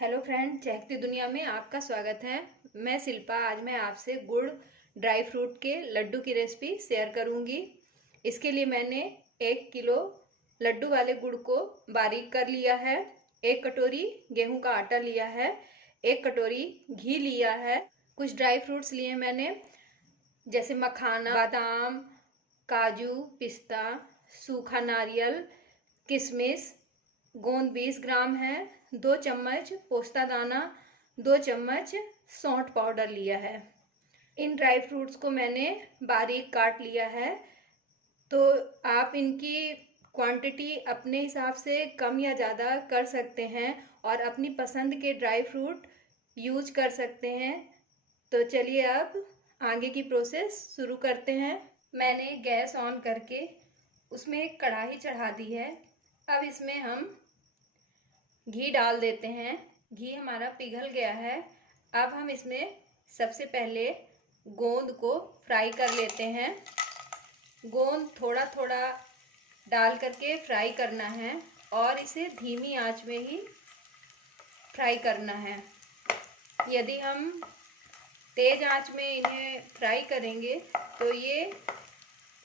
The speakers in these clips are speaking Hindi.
हेलो फ्रेंड, चहकती दुनिया में आपका स्वागत है। मैं शिल्पा। आज मैं आपसे गुड़ ड्राई फ्रूट के लड्डू की रेसिपी शेयर करूंगी। इसके लिए मैंने 1 किलो लड्डू वाले गुड़ को बारीक कर लिया है। 1 कटोरी गेहूं का आटा लिया है। 1 कटोरी घी लिया है। कुछ ड्राई फ्रूट्स लिए मैंने, जैसे मखाना, बादाम, काजू, पिस्ता, सूखा नारियल, किशमिश। गोंद 20 ग्राम है। 2 चम्मच पोस्ता दाना, 2 चम्मच सौंठ पाउडर लिया है। इन ड्राई फ्रूट्स को मैंने बारीक काट लिया है। तो आप इनकी क्वांटिटी अपने हिसाब से कम या ज़्यादा कर सकते हैं और अपनी पसंद के ड्राई फ्रूट यूज कर सकते हैं। तो चलिए अब आगे की प्रोसेस शुरू करते हैं। मैंने गैस ऑन करके उसमें एक कढ़ाई चढ़ा दी है। अब इसमें हम घी डाल देते हैं। घी हमारा पिघल गया है। अब हम इसमें सबसे पहले गोंद को फ्राई कर लेते हैं। गोंद थोड़ा थोड़ा डाल करके फ्राई करना है और इसे धीमी आंच में ही फ्राई करना है। यदि हम तेज आंच में इन्हें फ्राई करेंगे तो ये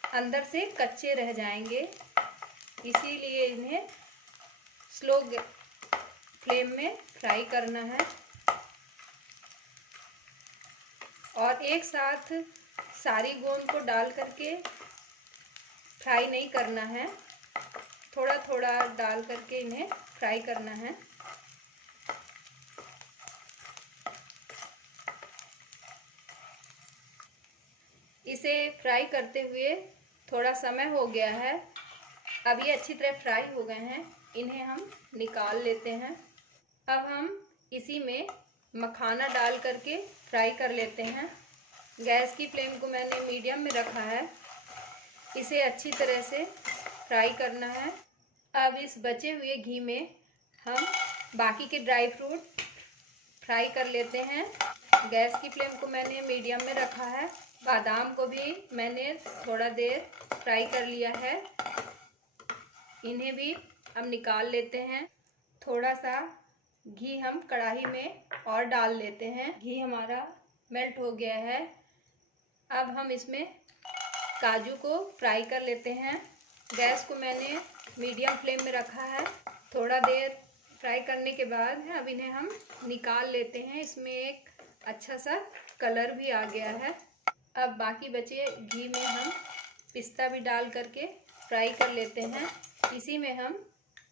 अंदर से कच्चे रह जाएंगे, इसीलिए इन्हें स्लो फ्लेम में फ्राई करना है। और एक साथ सारी गोंद को डाल करके फ्राई नहीं करना है, थोड़ा थोड़ा डाल करके इन्हें फ्राई करना है। इसे फ्राई करते हुए थोड़ा समय हो गया है। अब ये अच्छी तरह फ्राई हो गए हैं, इन्हें हम निकाल लेते हैं। अब हम इसी में मखाना डाल करके फ्राई कर लेते हैं। गैस की फ्लेम को मैंने मीडियम में रखा है। इसे अच्छी तरह से फ्राई करना है। अब इस बचे हुए घी में हम बाकी के ड्राई फ्रूट फ्राई कर लेते हैं। गैस की फ्लेम को मैंने मीडियम में रखा है। बादाम को भी मैंने थोड़ा देर फ्राई कर लिया है। इन्हें भी हम निकाल लेते हैं। थोड़ा सा घी हम कढ़ाई में और डाल लेते हैं। घी हमारा मेल्ट हो गया है। अब हम इसमें काजू को फ्राई कर लेते हैं। गैस को मैंने मीडियम फ्लेम में रखा है। थोड़ा देर फ्राई करने के बाद अब इन्हें हम निकाल लेते हैं। इसमें एक अच्छा सा कलर भी आ गया है। अब बाकी बचे घी में हम पिस्ता भी डाल करके फ्राई कर लेते हैं। इसी में हम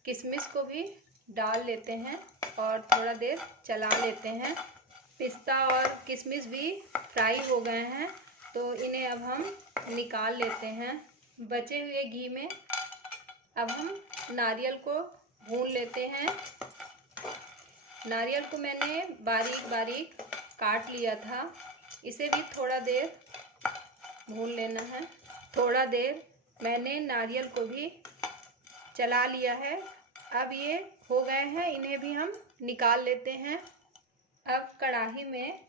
किशमिश को भी डाल लेते हैं और थोड़ा देर चला लेते हैं। पिस्ता और किशमिश भी फ्राई हो गए हैं, तो इन्हें अब हम निकाल लेते हैं। बचे हुए घी में अब हम नारियल को भून लेते हैं। नारियल को मैंने बारीक बारीक काट लिया था। इसे भी थोड़ा देर भून लेना है। थोड़ा देर मैंने नारियल को भी चला लिया है। अब ये हो गए हैं, इन्हें भी हम निकाल लेते हैं। अब कढ़ाई में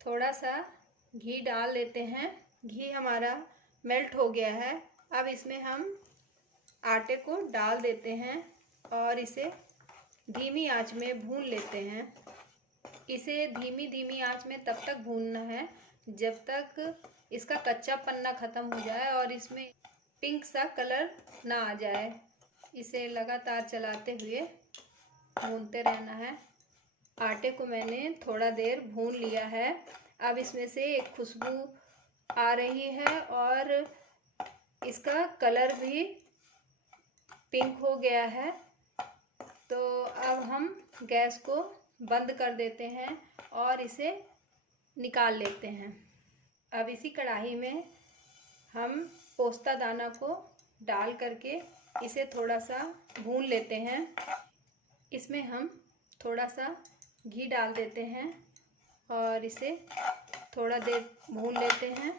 थोड़ा सा घी डाल लेते हैं। घी हमारा मेल्ट हो गया है। अब इसमें हम आटे को डाल देते हैं और इसे धीमी आंच में भून लेते हैं। इसे धीमी धीमी आंच में तब तक भूनना है जब तक इसका कच्चा पन्ना ख़त्म हो जाए और इसमें पिंक सा कलर ना आ जाए। इसे लगातार चलाते हुए भूनते रहना है। आटे को मैंने थोड़ा देर भून लिया है। अब इसमें से एक खुशबू आ रही है और इसका कलर भी पिंक हो गया है। तो अब हम गैस को बंद कर देते हैं और इसे निकाल लेते हैं। अब इसी कढ़ाई में हम पोस्ता दाना को डाल करके इसे थोड़ा सा भून लेते हैं। इसमें हम थोड़ा सा घी डाल देते हैं और इसे थोड़ा देर भून लेते हैं।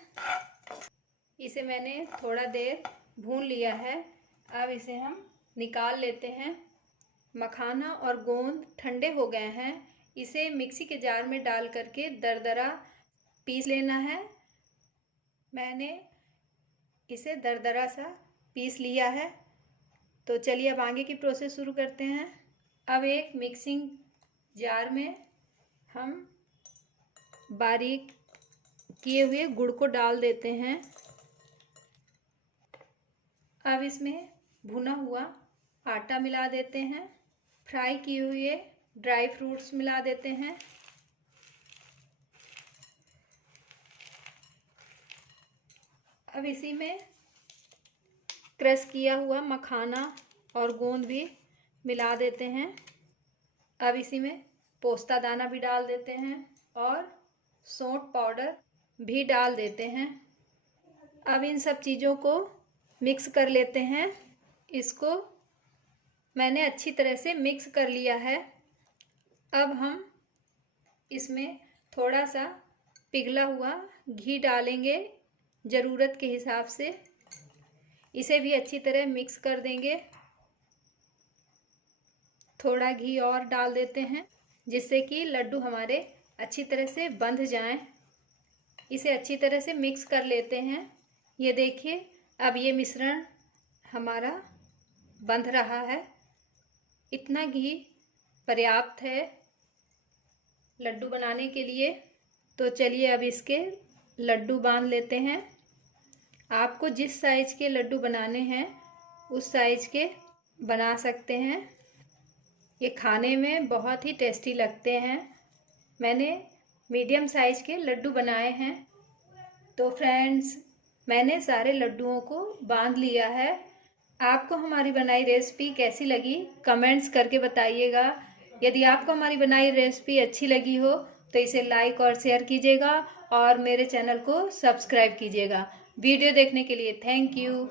इसे मैंने थोड़ा देर भून लिया है। अब इसे हम निकाल लेते हैं। मखाना और गोंद ठंडे हो गए हैं। इसे मिक्सी के जार में डाल करके दरदरा पीस लेना है। मैंने इसे दरदरा सा पीस लिया है। तो चलिए अब आगे की प्रोसेस शुरू करते हैं। अब एक मिक्सिंग जार में हम बारीक किए हुए गुड़ को डाल देते हैं। अब इसमें भुना हुआ आटा मिला देते हैं। फ्राई किए हुए ड्राई फ्रूट्स मिला देते हैं। अब इसी में क्रश किया हुआ मखाना और गोंद भी मिला देते हैं। अब इसी में पोस्ता दाना भी डाल देते हैं और सौंठ पाउडर भी डाल देते हैं। अब इन सब चीज़ों को मिक्स कर लेते हैं। इसको मैंने अच्छी तरह से मिक्स कर लिया है। अब हम इसमें थोड़ा सा पिघला हुआ घी डालेंगे ज़रूरत के हिसाब से। इसे भी अच्छी तरह मिक्स कर देंगे। थोड़ा घी और डाल देते हैं जिससे कि लड्डू हमारे अच्छी तरह से बंध जाएं। इसे अच्छी तरह से मिक्स कर लेते हैं। ये देखिए, अब ये मिश्रण हमारा बंध रहा है। इतना घी पर्याप्त है लड्डू बनाने के लिए। तो चलिए अब इसके लड्डू बांध लेते हैं। आपको जिस साइज़ के लड्डू बनाने हैं उस साइज़ के बना सकते हैं। ये खाने में बहुत ही टेस्टी लगते हैं। मैंने मीडियम साइज़ के लड्डू बनाए हैं। तो फ्रेंड्स, मैंने सारे लड्डुओं को बांध लिया है। आपको हमारी बनाई रेसिपी कैसी लगी कमेंट्स करके बताइएगा। यदि आपको हमारी बनाई रेसिपी अच्छी लगी हो तो इसे लाइक और शेयर कीजिएगा और मेरे चैनल को सब्सक्राइब कीजिएगा। वीडियो देखने के लिए थैंक यू।